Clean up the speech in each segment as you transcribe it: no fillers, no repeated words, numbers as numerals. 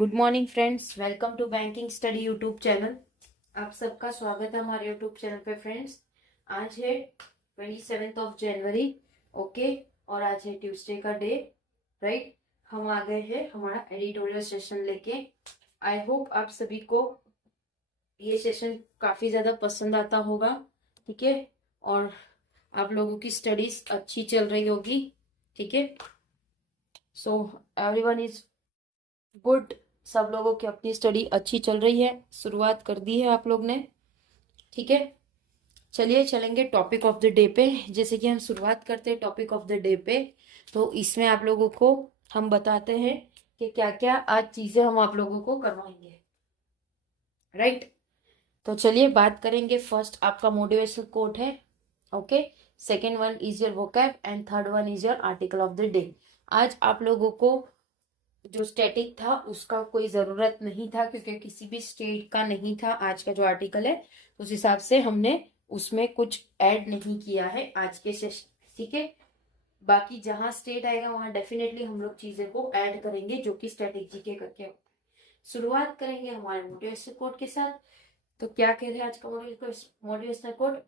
Good morning friends, welcome to banking study YouTube channel. आप सबका स्वागत है हमारे यूट्यूब चैनल पे फ्रेंड्स। आज है 27 जनवरी। ओके, और आज है ट्यूसडे का डे, राइट। हम आ गए हैं हमारा एडिटोरियल सेशन लेके। आई होप आप सभी को ये सेशन काफी ज्यादा पसंद आता होगा, ठीक है, और आप लोगों की स्टडीज अच्छी चल रही होगी, ठीक है। So everyone is good. सब लोगों की अपनी स्टडी अच्छी चल रही है, शुरुआत कर दी है आप लोग ने, ठीक है। चलिए चलेंगे टॉपिक ऑफ द डे पे। जैसे कि हम शुरुआत करते हैं टॉपिक ऑफ द डे पे, तो इसमें आप लोगों को हम बताते हैं कि क्या क्या आज चीजें हम आप लोगों को करवाएंगे, राइट। तो चलिए बात करेंगे। फर्स्ट आपका मोटिवेशनल कोट है, okay. Second one is your vocab and third one is your article of the day. आज आप लोगों को जो स्टैटिक था उसका कोई जरूरत नहीं था, क्योंकि किसी भी स्टेट का नहीं था आज का जो आर्टिकल है। उस हिसाब से हमने उसमें कुछ ऐड नहीं किया है आज के सेशन, ठीक है। बाकी जहां स्टेट आएगा वहां डेफिनेटली हम लोग चीजें को ऐड करेंगे जो कि स्टैटिक जीके करके होता है। शुरुआत करेंगे हमारे मोटिवेशनल कोट के साथ। तो क्या कह रहे हैं आज का motivational quote?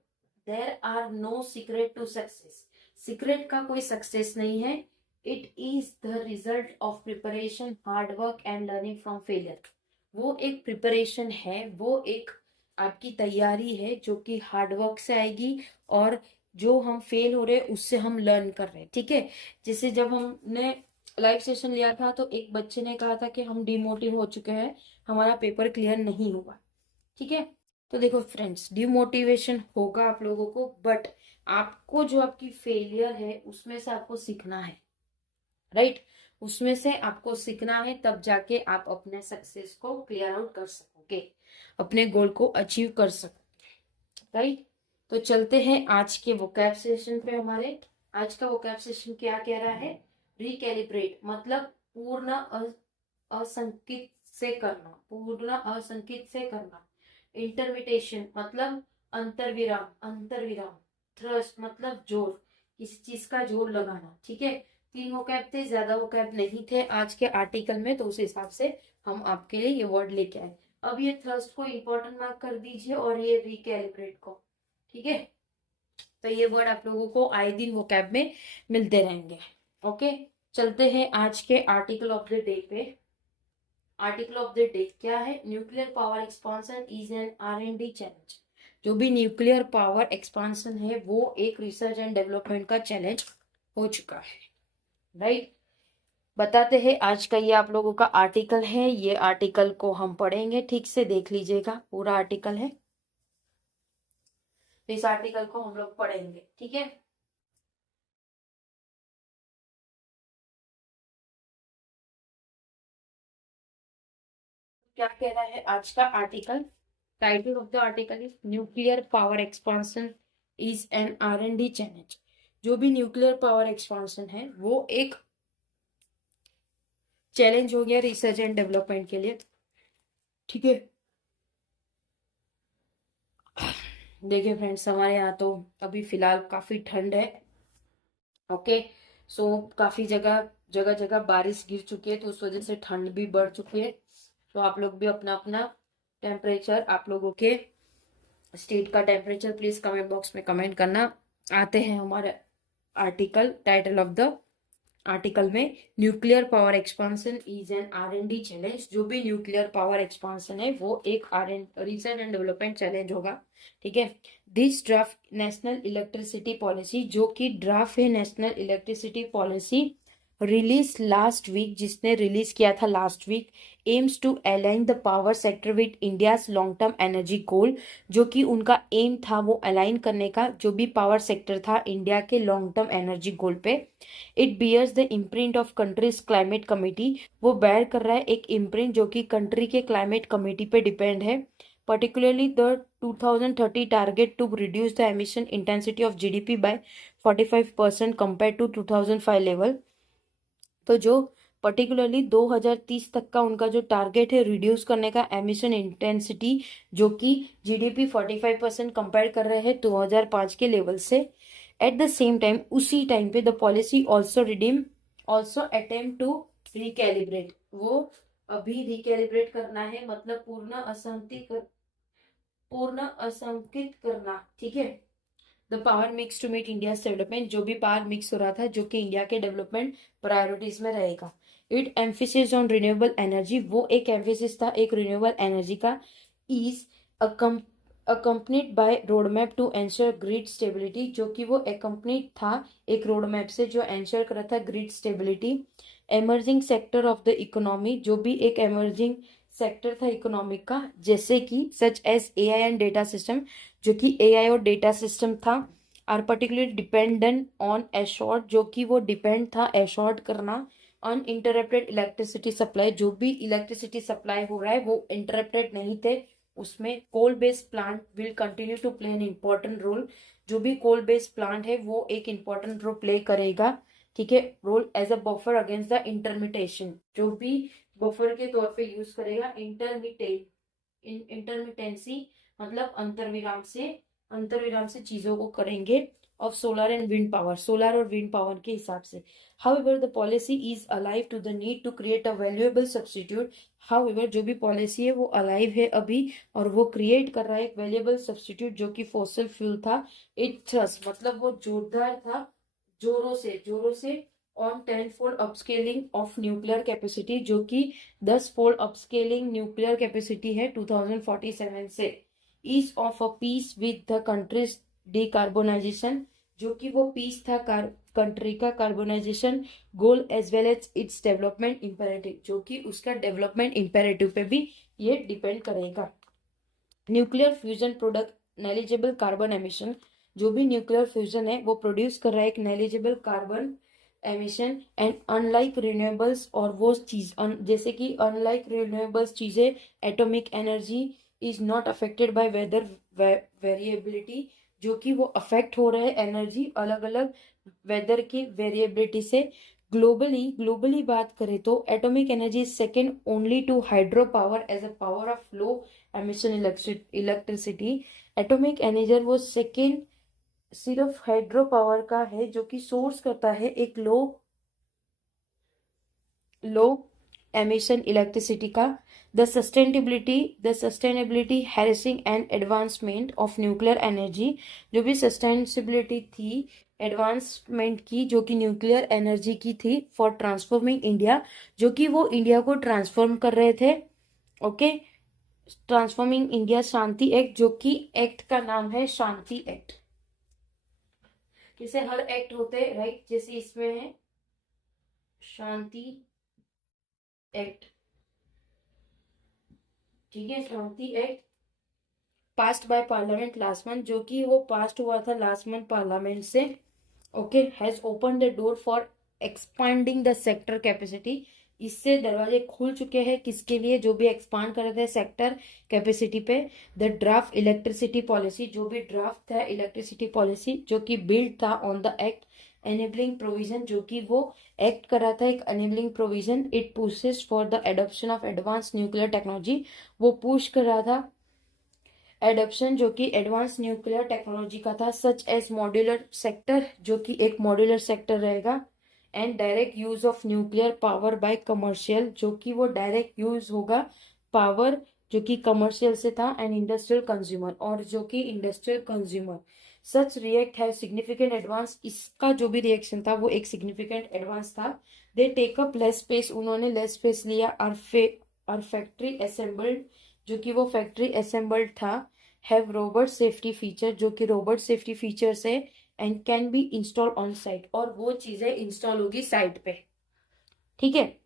There are no secret to success. Secret का कोई सक्सेस नहीं है। It is the result of preparation, hard work and learning from failure. वो एक प्रिपरेशन है, वो एक आपकी तैयारी है जो कि हार्ड वर्क से आएगी, और जो हम फेल हो रहे हैं उससे हम लर्न कर रहे हैं, ठीक है। जैसे जब हमने लाइव सेशन लिया था तो एक बच्चे ने कहा था कि हम डिमोटिव हो चुके हैं, हमारा पेपर क्लियर नहीं हुआ, ठीक है। तो देखो फ्रेंड्स, डिमोटिवेशन होगा आप लोगों को, बट आपको जो आपकी फेलियर है उसमें से आपको सीखना है, राइट। उसमें से आपको सीखना है, तब जाके आप अपने सक्सेस को क्लियर आउट कर सकोगे, अपने गोल को अचीव कर सकोगे, राइट। तो चलते हैं आज के वोकैब सेशन पे। हमारे आज का वोकैब सेशन क्या कह रहा है? रिकैलिब्रेट मतलब पूर्ण असंकित से करना, पूर्ण असंकित से करना। इंटरमिटेशन मतलब अंतर्विराम, अंतर्विराम। थ्रस्ट मतलब जोर, किसी चीज का जोर लगाना, ठीक है। 3 वोकैब थे, ज्यादा वोकैब नहीं थे आज के आर्टिकल में, तो उस हिसाब से हम आपके लिए ये वर्ड लेके आए। अब ये थ्रस्ट को इंपॉर्टेंट मार्क कर दीजिए और ये रिकैलिब्रेट को, ठीक है। तो ये वर्ड आप लोगों को आए दिन वोकैब में मिलते रहेंगे, ओके। चलते हैं आज के आर्टिकल ऑफ द डे पे। आर्टिकल ऑफ द डे क्या है? Nuclear power expansion is an R&D challenge. जो भी न्यूक्लियर पावर एक्सपांशन है वो एक रिसर्च एंड डेवलपमेंट का चैलेंज हो चुका है, राइट। बताते हैं आज का ये आप लोगों का आर्टिकल है। ये आर्टिकल को हम पढ़ेंगे, ठीक से देख लीजिएगा, पूरा आर्टिकल है। इस आर्टिकल को हम लोग पढ़ेंगे, ठीक है। क्या कह रहा है आज का article? Title of the article is nuclear power expansion is an R&D challenge. जो भी न्यूक्लियर पावर एक्सपांशन है वो एक चैलेंज हो गया रिसर्च एंड डेवलपमेंट के लिए, ठीक है। देखिए फ्रेंड्स, हमारे यहाँ तो अभी फिलहाल काफी ठंड है, ओके। सो काफी जगह जगह जगह बारिश गिर चुकी है, तो उस वजह से ठंड भी बढ़ चुकी है। तो आप लोग भी अपना अपना टेम्परेचर, आप लोगों के स्टेट का टेम्परेचर प्लीज कमेंट बॉक्स में कमेंट करना। आते हैं हमारे article. Title of the article में nuclear power expansion is an R&D challenge. जो भी न्यूक्लियर पावर एक्सपांशन है वो एक रिसर्च एंड डेवलपमेंट चैलेंज होगा, ठीक है। This draft national electricity policy, जो कि ड्राफ्ट है national electricity policy, release last week, जिसने रिलीज किया था last week, aims to align the power sector with India's long term energy goal. जो कि उनका एम था वो अलाइन करने का, जो भी पावर सेक्टर था इंडिया के लॉन्ग टर्म एनर्जी गोल पे। It bears the imprint of country's climate committee. वो बेयर कर रहा है एक इम्प्रिंट जो कि कंट्री के क्लाइमेट कमिटी पे डिपेंड है। particularly the 2030 target to reduce the emission intensity of GDP by 45% compared to 2005 level। तो जो पर्टिकुलरली 2030 तक का उनका जो टारगेट है रिड्यूस करने का एमिशन इंटेंसिटी, जो कि जीडीपी 45% कंपेयर कर रहे हैं 2005 के लेवल से। एट द सेम टाइम, उसी टाइम पे the policy also attempt to recalibrate. वो अभी रिकैलिब्रेट करना है, मतलब पूर्ण असंकित करना, ठीक है। The power mix to meet India development, जो भी पावर मिक्स हो रहा था जो कि इंडिया के डेवलपमेंट प्रायोरिटीज में रहेगा। It emphasis on renewable energy, वो एक एम्फेसिस था एक रिन्यूएबल एनर्जी का। Is accompanied by road map to ensure grid stability, जो कि वो एकम्पनीड था एक रोड मैप से जो एंश्योर कर रहा था grid stability. Emerging sector of the economy, जो भी एक एमर्जिंग सेक्टर था इकोनॉमिक का, जैसे कि such as AI and data system, जो कि एआई और डेटा सिस्टम था। Are particularly dependent on assured, जो कि वो डिपेंड था एशॉर्ट करना अनइंटरप्टेड इलेक्ट्रिसिटी सप्लाई, जो भी इलेक्ट्रिसिटी सप्लाई हो रहा है वो इंटरप्टेड नहीं थे उसमें। Coal based plant will continue to play an important role, जो भी कोल बेस्ड प्लांट है वो एक इम्पोर्टेंट रोल प्ले करेगा, ठीक है, role as a buffer against the intermittency, जो भी बफर के तौर पे यूज करेगा। इंटरमिटेंसी मतलब अंतर्विराम से चीजों को करेंगे of solar and wind power, solar और विंड पावर के हिसाब से। However the policy is alive to the need to create a valuable substitute, however जो भी पॉलिसी है वो अलाइव है अभी और वो क्रिएट कर रहा है एक वैल्यूएबल सब्स्टिट्यूट जो कि फॉसिल फ्यूल था। इट थ्रस्ट मतलब वो जोरदार था, जोरों से on 10 fold upscaling of nuclear capacity, जो कि 10 फोल्ड अपस्केलिंग न्यूक्लियर कैपेसिटी है 2047 से। Is of a piece with the country's decarbonisation, जो कि वो पीस था कंट्री का carbonisation goal as well as its development imperative, जो कि उसका डेवलपमेंट इम्पेरेटिव पे भी ये डिपेंड करेगा। Nuclear fusion product negligible carbon emission, जो भी न्यूक्लियर फ्यूजन है वो प्रोड्यूस कर रहा है एक negligible carbon emission. And unlike renewables, और वो चीज जैसे कि अनलाइक रिन्यूएबल्स चीजें atomic energy is not affected by weather variability, जो कि वो अफेक्ट हो रहे हैं एनर्जी अलग अलग वेदर की वेरिएबिलिटी से। ग्लोबली बात करें तो atomic energy is second only to hydro power as a power of low emission electricity. Atomic energy वो सेकेंड सिर्फ हाइड्रो पावर का है जो कि सोर्स करता है एक लो एमिशन इलेक्ट्रिसिटी का। The sustainability harnessing and advancement of nuclear energy, जो भी सस्टेनेबिलिटी थी एडवांसमेंट की जो कि न्यूक्लियर एनर्जी की थी फॉर ट्रांसफॉर्मिंग इंडिया, जो कि वो इंडिया को ट्रांसफॉर्म कर रहे थे। ओके, ट्रांसफॉर्मिंग इंडिया शांति एक्ट, जो कि एक्ट का नाम है शांति एक्ट। जैसे हर एक्ट होते हैं राइट, जैसे इसमें है शांति एक्ट, ठीक है, Shanti act passed by parliament last month, जो कि वो पास्ट हुआ था लास्ट मंथ पार्लियामेंट से। Okay, has open the door for expanding the sector capacity, इससे दरवाजे खुल चुके हैं किसके लिए, जो भी एक्सपांड कर रहे थे सेक्टर कैपेसिटी पे। द ड्राफ्ट इलेक्ट्रिसिटी पॉलिसी, जो भी ड्राफ्ट था इलेक्ट्रिसिटी पॉलिसी जो कि बिल्ड था on the act enabling provision, जो कि वो एक्ट कर रहा था एक enabling provision. It pushes for the adoption of advance nuclear technology, वो पुश कर रहा था एडॉप्शन जो कि एडवांस न्यूक्लियर टेक्नोलॉजी का था। सच एज मॉड्यूलर सेक्टर, जो कि एक मॉड्यूलर सेक्टर रहेगा। And direct use of nuclear power bye commercial, जो कि वो डायरेक्ट यूज होगा पावर जो कि कमर्शियल से था एंड इंडस्ट्रियल कंज्यूमर, और जो कि इंडस्ट्रियल कंज्यूमर। सच रिएक्ट है सिग्निफिकेंट एडवांस, इसका जो भी रिएक्शन था वो एक सिग्निफिकेंट एडवांस था। They take up less space, उन्होंने लेस स्पेस लिया। और फैक्ट्री असेंबल्ड, जो कि वो फैक्ट्री असेंबल्ड था। हैव रोबोट सेफ्टी फीचर, जो कि रोबोट सेफ्टी फीचर्स है। And can be install on site, और वो चीजें इंस्टॉल होगी साइट पे, ठीक है।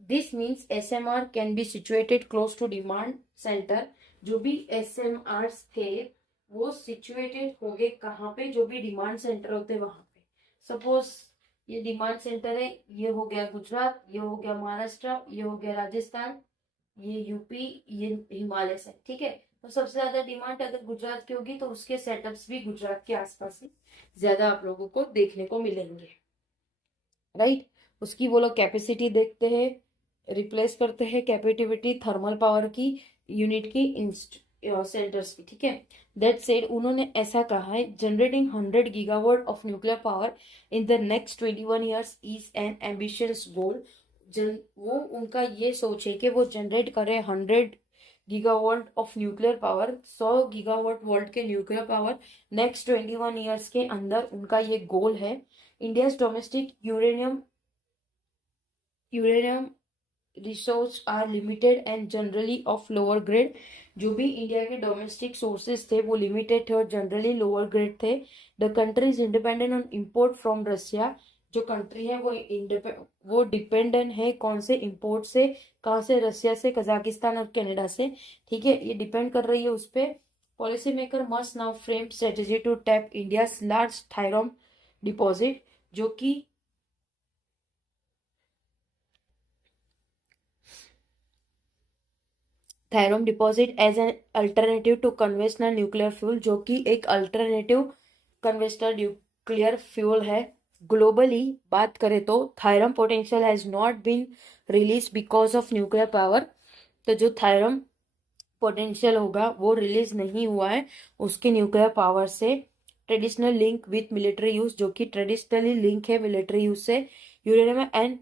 This means SMR can be situated close to demand centre, जो भी SMR थे वो सिचुएटेड हो गए कहाँ पे, जो भी डिमांड सेंटर होते वहां पे। सपोज ये डिमांड सेंटर है, ये हो गया गुजरात, ये हो गया महाराष्ट्र, ये हो गया राजस्थान, ये यूपी, ये हिमालय से, ठीक है। तो सबसे ज्यादा डिमांड अगर गुजरात की होगी तो उसके सेटअप्स भी गुजरात के आसपास ही ज्यादा आप लोगों को देखने को मिलेंगे, राइट। उसकी वो लोग कैपेसिटी देखते हैं, रिप्लेस करते हैं कैपेसिटी थर्मल पावर की यूनिट की सेंटर्स की, ठीक है। दैट सेड, उन्होंने ऐसा कहा है, generating 100 gigawatt of nuclear power in the next 21 years is an ambitious goal, वो उनका ये सोच है कि वो जनरेट करे 100 gigawatt of nuclear power, 100 gigawatt world के न्यूक्लियर पावर नेक्स्ट 21 ईयर्स के अंदर। उनका ये गोल है। India domestic uranium resource are limited and generally of lower grade. जो भी इंडिया के डोमेस्टिक सोर्सेज थे वो लिमिटेड थे और जनरली लोअर ग्रेड थे। The country is independent on import from Russia. जो कंट्री है वो डिपेंडेंट है कौन से इंपोर्ट से, कहाँ से? रसिया से, कजाकिस्तान और कनाडा से। ठीक है, ये डिपेंड कर रही है उस पर। Policy maker must now frame strategy to tap India large thorium deposit, जो कि thorium deposit as an alternative to conventional nuclear fuel, जो कि एक अल्टरनेटिव कन्वेंशनल न्यूक्लियर फ्यूल है। ग्लोबली बात करें तो thorium potential has not been release because of nuclear power. तो जो थायरम पोटेंशियल होगा वो रिलीज नहीं हुआ है उसके न्यूक्लियर पावर से। Traditional link with military use, जो कि ट्रेडिशनली लिंक है मिलिट्री यूज से। Uranium and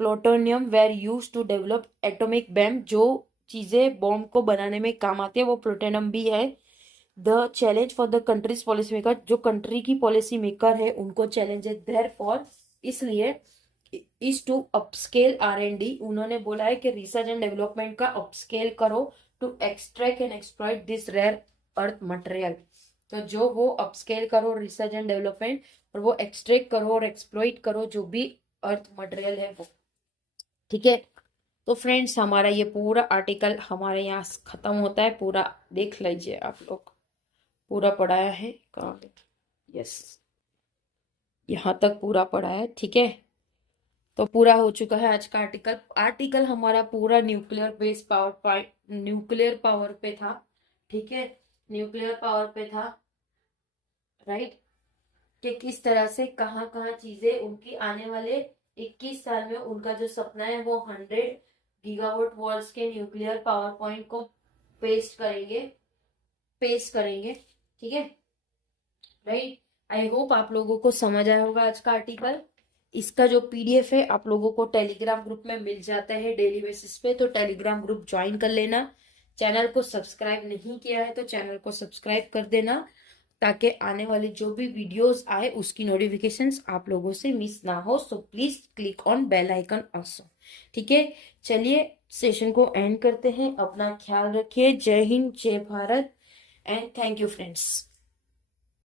plutonium were use to develop atomic bomb, जो चीजें बॉम्ब को बनाने में काम आती है वो प्लूटोनियम भी है। The challenge for the country's policy maker, जो कंट्री की पॉलिसी मेकर है उनको चैलेंज है देयर फॉर, इसलिए इज टू अपस्केल R&D। उन्होंने बोला है कि रिसर्च एंड डेवलपमेंट का अपस्केल करो to extract and exploit this rare earth material. तो जो वो अपस्केल करो रिसर्च एंड डेवलपमेंट और वो एक्सट्रैक्ट करो और एक्सप्लॉइट करो जो भी अर्थ मटेरियल है वो। ठीक है, तो फ्रेंड्स हमारा ये पूरा आर्टिकल हमारे यहाँ खत्म होता है। पूरा देख लीजिए आप लोग, पूरा पढ़ाया है कहाँ? यस, यहाँ तक पूरा पढ़ा है। ठीक है, तो पूरा हो चुका है आज का आर्टिकल हमारा पूरा न्यूक्लियर बेस्ड न्यूक्लियर पावर पे था। ठीक है, न्यूक्लियर पावर पे था, राइट, कि किस तरह से कहाँ कहाँ चीजें उनकी आने वाले 21 साल में उनका जो सपना है वो 100 गीगावाट वर्ल्ड के न्यूक्लियर पावर पॉइंट को पेश करेंगे। ठीक है, राइट। आई होप आप लोगों को समझ आया होगा आज का आर्टिकल। इसका जो PDF है आप लोगों को टेलीग्राम ग्रुप में मिल जाता है डेली बेसिस पे, तो टेलीग्राम ग्रुप ज्वाइन कर लेना। चैनल को सब्सक्राइब नहीं किया है तो चैनल को सब्सक्राइब कर देना, ताकि आने वाले जो भी वीडियोस आए उसकी नोटिफिकेशंस आप लोगों से मिस ना हो। So please click on bell icon also. ठीक है, चलिए सेशन को एंड करते हैं। अपना ख्याल रखिए। जय हिंद, जय Bharat and thank you friends.